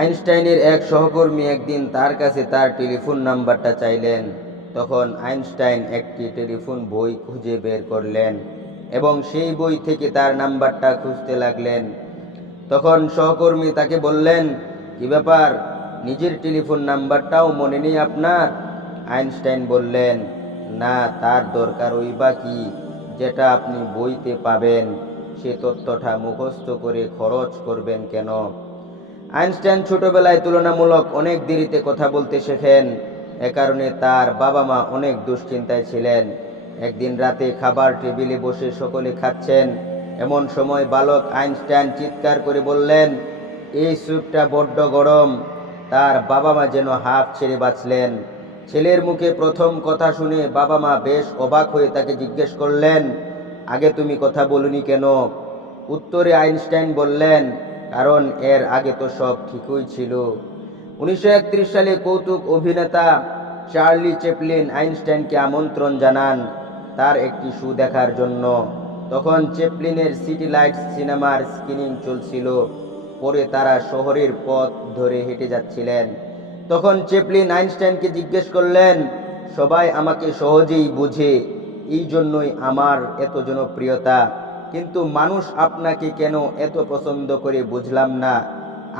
আইনস্টাইনের এক সহকর্মী একদিন তার কাছে তার টেলিফোন নাম্বারটা চাইলেন। তখন আইনস্টাইন একটি টেলিফোন বই খুঁজে বের করলেন এবং সেই বই থেকে তার নাম্বারটা খুঁজতে লাগলেন। তখন সহকর্মী তাকে বললেন, কি ব্যাপার, নিজের টেলিফোন নাম্বারটাও মনে নেই আপনার? আইনস্টাইন বললেন, না, তার দরকার ওই বা কি, যেটা আপনি বইতে পাবেন। সে তথ্যটা মুখস্থ করে খরচ করবেন কেন? আইনস্টাইন ছোটবেলায় তুলনামূলক অনেক দেরিতে কথা বলতে শেখেন। এ কারণে তার বাবা মা অনেক দুশ্চিন্তায় ছিলেন। একদিন রাতে খাবার টেবিলে বসে সকলে খাচ্ছেন। এমন সময় বালক আইনস্টাইন চিৎকার করে বললেন, এই স্যুপটা বড্ড গরম। তার বাবা মা যেন হাঁফ ছেড়ে বাঁচলেন। ছেলের মুখে প্রথম কথা শুনে বাবা মা বেশ অবাক হয়ে তাকে জিজ্ঞেস করলেন, আগে তুমি কথা বলনি কেন? উত্তরে আইনস্টাইন বললেন, কারণ এর আগে তো সব ঠিকই ছিল। 1931 সালে কৌতুক অভিনেতা চার্লি চ্যাপলিন আইনস্টাইনকে আমন্ত্রণ জানান তার একটি শো দেখার জন্য। তখন চ্যাপলিনের সিটি লাইটস সিনেমার স্ক্রিনিং চলছিল। পরে তারা শহরের পথ ধরে হেঁটে যাচ্ছিলেন। তখন চ্যাপলিন আইনস্টাইনকে জিজ্ঞেস করলেন, সবাই আমাকে সহজেই বুঝে, এই জন্যই আমার এত জনপ্রিয়তা, কিন্তু মানুষ আপনাকে কেন এত পছন্দ করে বুঝলাম না।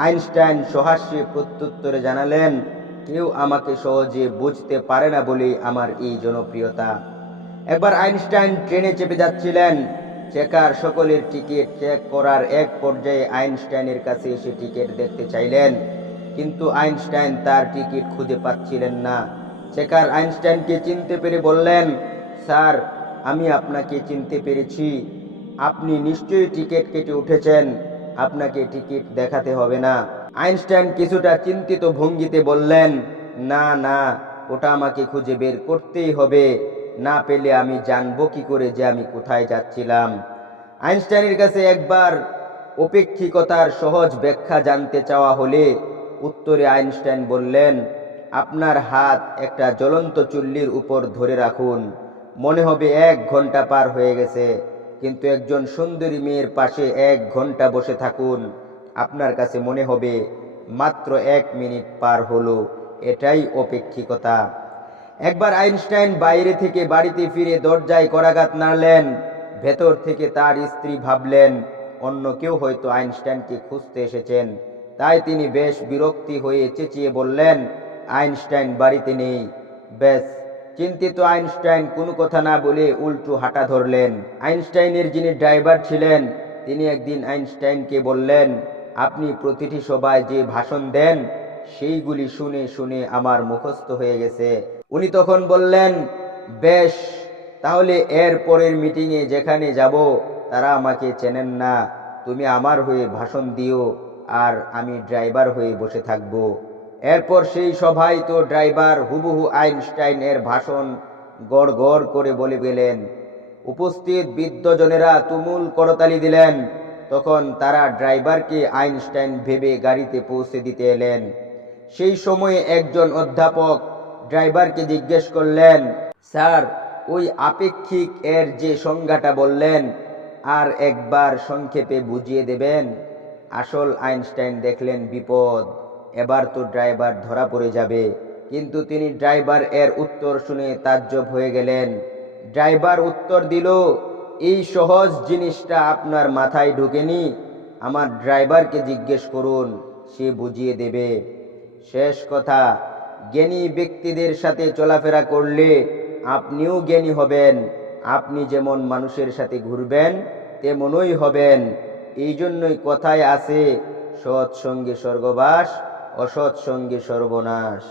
আইনস্টাইন সহাস্যে প্রত্যুত্তরে জানালেন, কেউ আমাকে সহজে বুঝতে পারে না বলেই আমার এই জনপ্রিয়তা। একবার আইনস্টাইন ট্রেনে চেপে যাচ্ছিলেন। চেকার সকলের টিকিট চেক করার এক পর্যায়ে আইনস্টাইনের কাছে এসে টিকিট দেখতে চাইলেন, কিন্তু আইনস্টাইন তার টিকিট খুঁজে পাচ্ছিলেন না। চেকার আইনস্টাইনকে চিনতে পেরে বললেন, স্যার, আমি আপনাকে চিনতে পেরেছি। আপনি নিশ্চয়ই টিকিট কেটে উঠেছেন, আপনাকে টিকিট দেখাতে হবে না। আইনস্টাইন কিছুটা চিন্তিত ভঙ্গিতে বললেন, না না, ওটা আমাকে খুঁজে বের করতেই হবে, না পেলে আমি জানবো কি করে যে আমি কোথায় যাচ্ছিলাম। আইনস্টাইনের কাছে একবার অপেক্ষিকতার সহজ ব্যাখ্যা জানতে চাওয়া হলে উত্তরে আইনস্টাইন বললেন, আপনার হাত একটা জ্বলন্ত চুল্লির উপর ধরে রাখুন, মনে হবে 1 ঘন্টা পার হয়ে গেছে, কিন্তু একজন সুন্দরী মেয়ের পাশে 1 ঘন্টা বসে থাকুন, আপনার কাছে মনে হবে মাত্র 1 মিনিট পার হলো। এটাই অপেক্ষিকতা। একবার আইনস্টাইন বাইরে থেকে বাড়িতে ফিরে দরজায় করাঘাত নাড়লেন। ভেতর থেকে তার স্ত্রী ভাবলেন অন্য কেউ হয়তো আইনস্টাইনকে খুঁজতে এসেছেন। তাই তিনি বেশ বিরক্তি হয়ে চেঁচিয়ে বললেন, আইনস্টাইন বাড়িতে নেই। ব্যাস, চিন্তিত আইনস্টাইন কোনো কথা না বলে উল্টো হাঁটা ধরলেন। আইনস্টাইনের যিনি ড্রাইভার ছিলেন তিনি একদিন আইনস্টাইনকে বললেন, আপনি প্রতিটি সভায় যে ভাষণ দেন সেইগুলি শুনে শুনে আমার মুখস্থ হয়ে গেছে। উনি তখন বললেন, বেশ, তাহলে এর পরের মিটিংয়ে যেখানে যাব তারা আমাকে চেনেন না, তুমি আমার হয়ে ভাষণ দিও আর আমি ড্রাইভার হয়ে বসে থাকব। এরপর সেই সভায় তো ড্রাইভার হুবহু আইনস্টাইন এর ভাষণ গড় গড় করে বলে গেলেন। উপস্থিত বৃদ্ধজনেরা তুমুল করতালি দিলেন। তখন তারা ড্রাইভারকে আইনস্টাইন ভেবে গাড়িতে পৌঁছে দিতে এলেন। সেই সময়ে একজন অধ্যাপক ড্রাইভারকে জিজ্ঞেস করলেন, স্যার, ওই আপেক্ষিক এর যে সংজ্ঞাটা বললেন আর একবার সংক্ষেপে বুঝিয়ে দেবেন? আসল আইনস্টাইন দেখলেন বিপদ, এবার তো ড্রাইভার ধরা পড়ে যাবে। কিন্তু তিনি ড্রাইভার এর উত্তর শুনে তাজ্জব হয়ে গেলেন। ড্রাইভার উত্তর দিল, এই সহজ জিনিসটা আপনার মাথায় ঢোকেনি? আমার ড্রাইভারকে জিজ্ঞেস করুন, সে বুঝিয়ে দেবে। শেষ কথা, জ্ঞানী ব্যক্তিদের সাথে চলাফেরা করলে আপনিও জ্ঞানী হবেন। আপনি যেমন মানুষের সাথে ঘুরবেন তেমনই হবেন। এই জন্যই কথায় আছে, সৎ সঙ্গে স্বর্গবাস, অসৎ সঙ্গে সর্বনাশ।